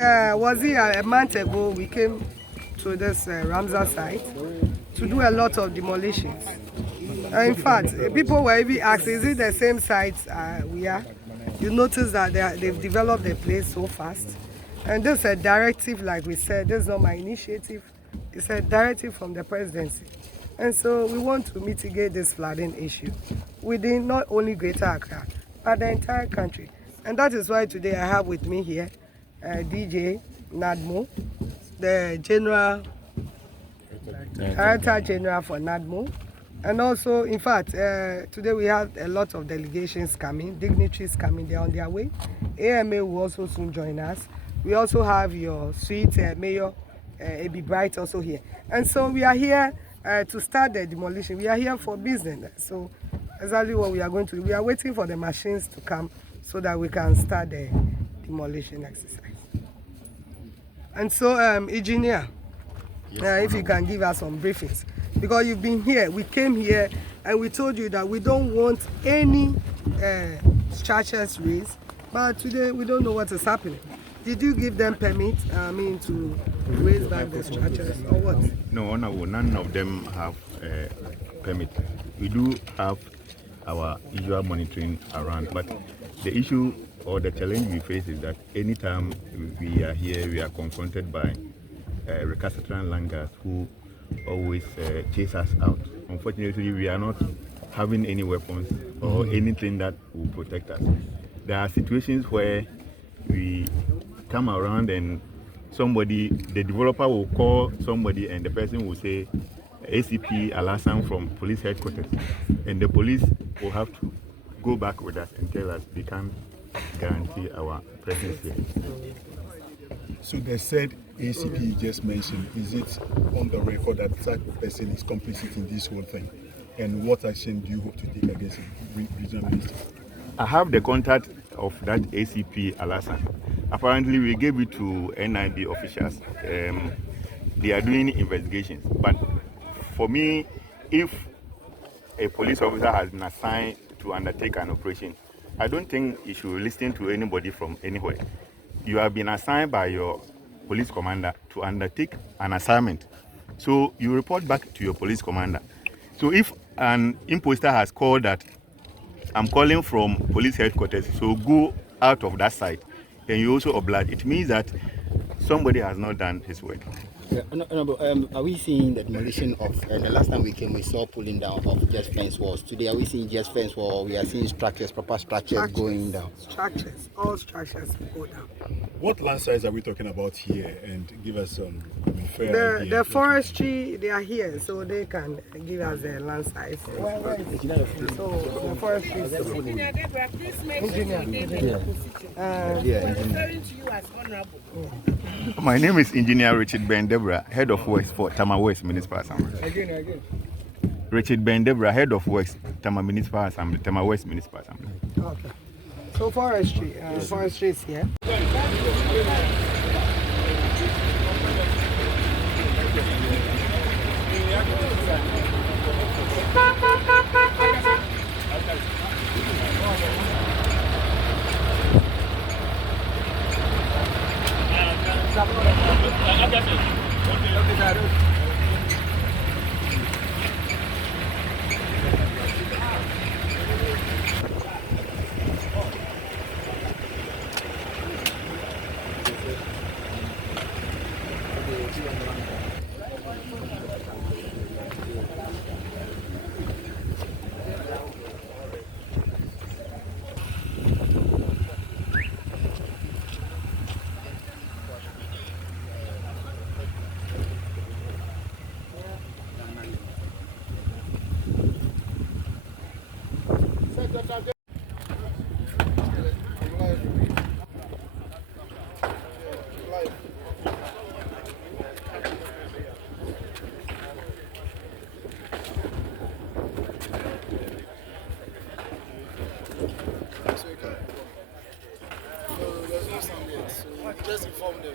Was it a month ago we came to this Ramsar site to do a lot of demolitions. In fact, people were even asking, is it the same site we are? You notice that they've developed the place so fast. And this is a directive, like we said, this is not my initiative. It's a directive from the presidency. And so we want to mitigate this flooding issue within not only Greater Accra, but the entire country. And that is why today I have with me here DJ NADMO, the Director General for NADMO. And also, in fact, today we have a lot of delegations coming, dignitaries coming, they're on their way. AMA will also soon join us. We also have your sweet Mayor Abi Bright also here. And so we are here to start the demolition. We are here for business. So exactly what we are going to do. We are waiting for the machines to come so that we can start the demolition exercise. And so, engineer, if you can give us some briefings. Because you've been here, we came here and we told you that we don't want any structures raised. But today we don't know what is happening. Did you give them permit, to raise back the structures or what? No, none of them have permit. We do have our usual monitoring around, but the issue or the challenge we face is that anytime we are here, we are confronted by recalcitrant landlords who always chase us out. Unfortunately, we are not having any weapons or anything that will protect us. There are situations where we come around and the developer will call somebody and the person will say, ACP Alasan from police headquarters. And the police will have to go back with us and tell us they can't guarantee our presence here. So they said ACP you just mentioned, is it on the record that that person is complicit in this whole thing? And what action do you hope to take against the regional minister? I have the contact of that ACP Alasan. Apparently, we gave it to NIB officials. They are doing investigations. But for me, if a police officer has been assigned to undertake an operation, I don't think you should listen to anybody from anywhere. You have been assigned by your police commander to undertake an assignment. So you report back to your police commander. So if an imposter has called that, I'm calling from police headquarters, so go out of that site, and you also oblige. It means that somebody has not done his work. Yeah, are we seeing the demolition of, the last time we came, we saw pulling down of just fence walls. Today, are we seeing just fence walls? We are seeing structures, proper structures going down. Structures, all structures go down. What land size are we talking about here? And give us some fair idea. The forestry, they are here, so they can give us the land size. So the forestry is Engineer Deborah, please mention your name and your position. Referring to you as honorable. My name is Engineer Richard Ben Deborah, Head of Works for Tama West Municipal Assembly. Again. Richard Ben Deborah, Head of Works, Tama Municipal Assembly, Tama West Municipal Assembly. Okay. So forestry is here. Just inform them.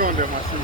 On the machine.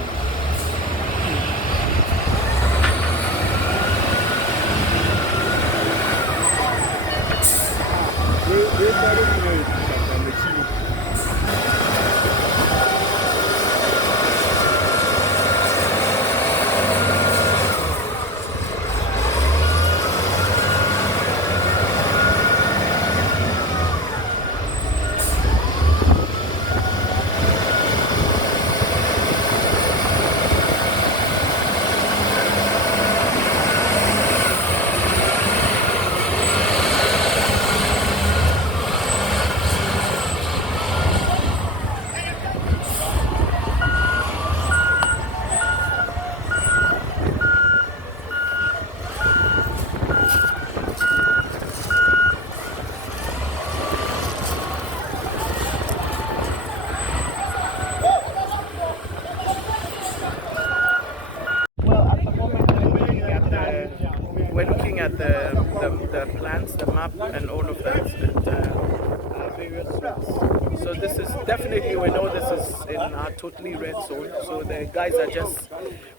We're looking at the plans, the map, and all of that, and various routes. So this is definitely, we know this is in a totally red zone. So the guys are just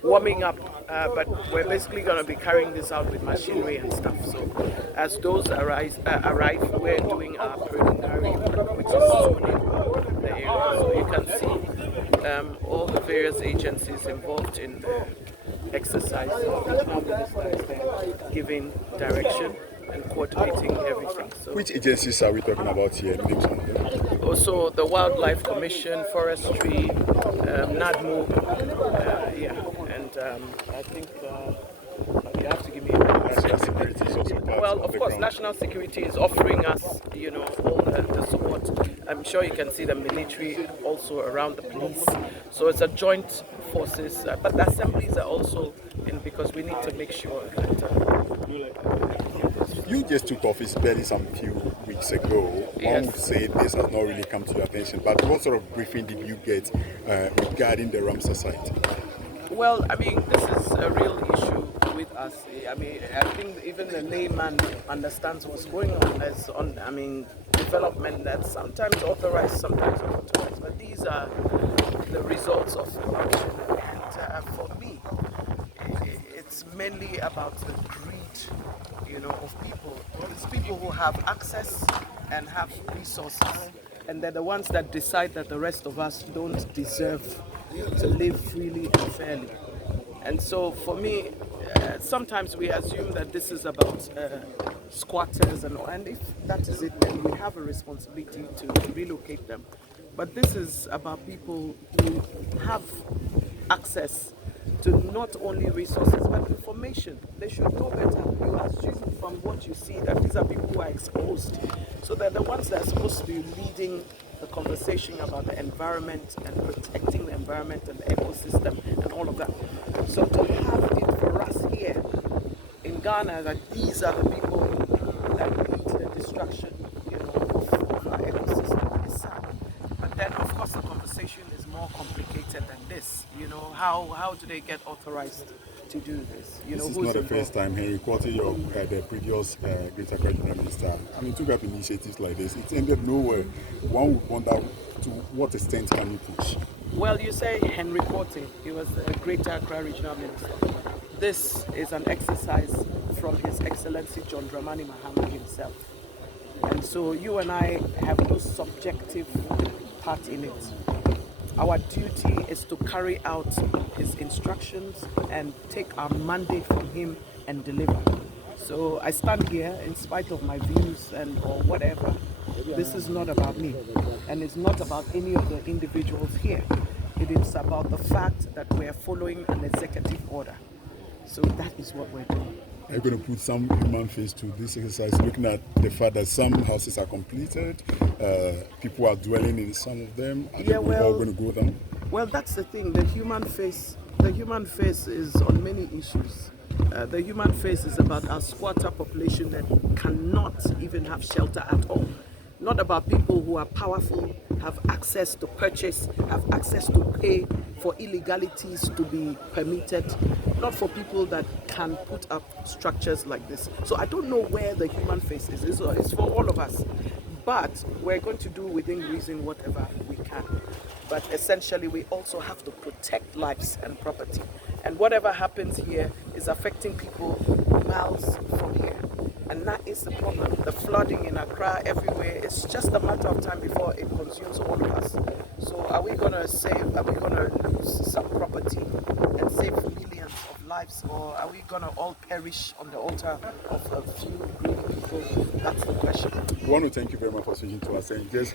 warming up, but we're basically going to be carrying this out with machinery and stuff. So as those arrive, we're doing our preliminary, which is zoning the area. So you can see all the various agencies involved in the exercise. So Regional Minister is there giving direction and coordinating everything. So Which agencies are we talking about here? also the Wildlife Commission, Forestry, NADMO, and I think you have to give me a National security is also part well, of of the course, ground. National Security is offering us, all the support. I'm sure you can see the military also around the police. So it's a joint forces, but the assemblies are also in because we need to make sure that. You just took office barely some few weeks ago. Yes. One would say this has not really come to your attention, but what sort of briefing did you get regarding the Ramsar site? Well, I mean, this is a real issue with us. I mean, I think even the layman understands what's going on. development that's sometimes authorized, sometimes unauthorized. But these are the results of corruption. And for me, it's mainly about the greed, of people. It's people who have access and have resources, and they're the ones that decide that the rest of us don't deserve to live freely and fairly. And so for me, sometimes we assume that this is about squatters and if that is it, then we have a responsibility to relocate them. But this is about people who have access to not only resources but information. They should know better. You assume from what you see that these are people who are exposed. So they're the ones that are supposed to be leading the conversation about the environment and protecting the environment and the ecosystem and all of that. So to have it for us here in Ghana that these are the people that lead the destruction, of our ecosystem is sad. But then of course the conversation is more complicated than this. How do they get authorized to do this? This is not the first time. Henry Quarty, the previous Greater Accra Minister, took up initiatives like this. It ended nowhere. One would wonder to what extent can you push? Well, you say Henry Quarty, he was the Greater Accra Regional Minister. This is an exercise from His Excellency John Dramani Mahama himself. And so you and I have no subjective part in it. Our duty is to carry out his instructions and take our mandate from him and deliver. So I stand here in spite of my views or whatever. This is not about me, and it's not about any of the individuals here. It is about the fact that we are following an executive order. So that is what we're doing. Are you going to put some human face to this exercise, looking at the fact that some houses are completed, people are dwelling in some of them, and we're all going to go down? Well, that's the thing. The human face is on many issues. The human face is about our squatter population that cannot even have shelter at all. Not about people who are powerful, have access to purchase, have access to pay for illegalities to be permitted. Not for people that can put up structures like this. So I don't know where the human face is. It's for all of us. But we're going to do within reason whatever we can. But essentially we also have to protect lives and property. And whatever happens here is affecting people miles from here. And that is the problem. The flooding in Accra everywhere, it's just a matter of time before it consumes all of us. So are we going to lose some property and save millions of lives, or are we going to all perish on the altar of a few greedy people? That's the question. We want to thank you very much for speaking to us, and just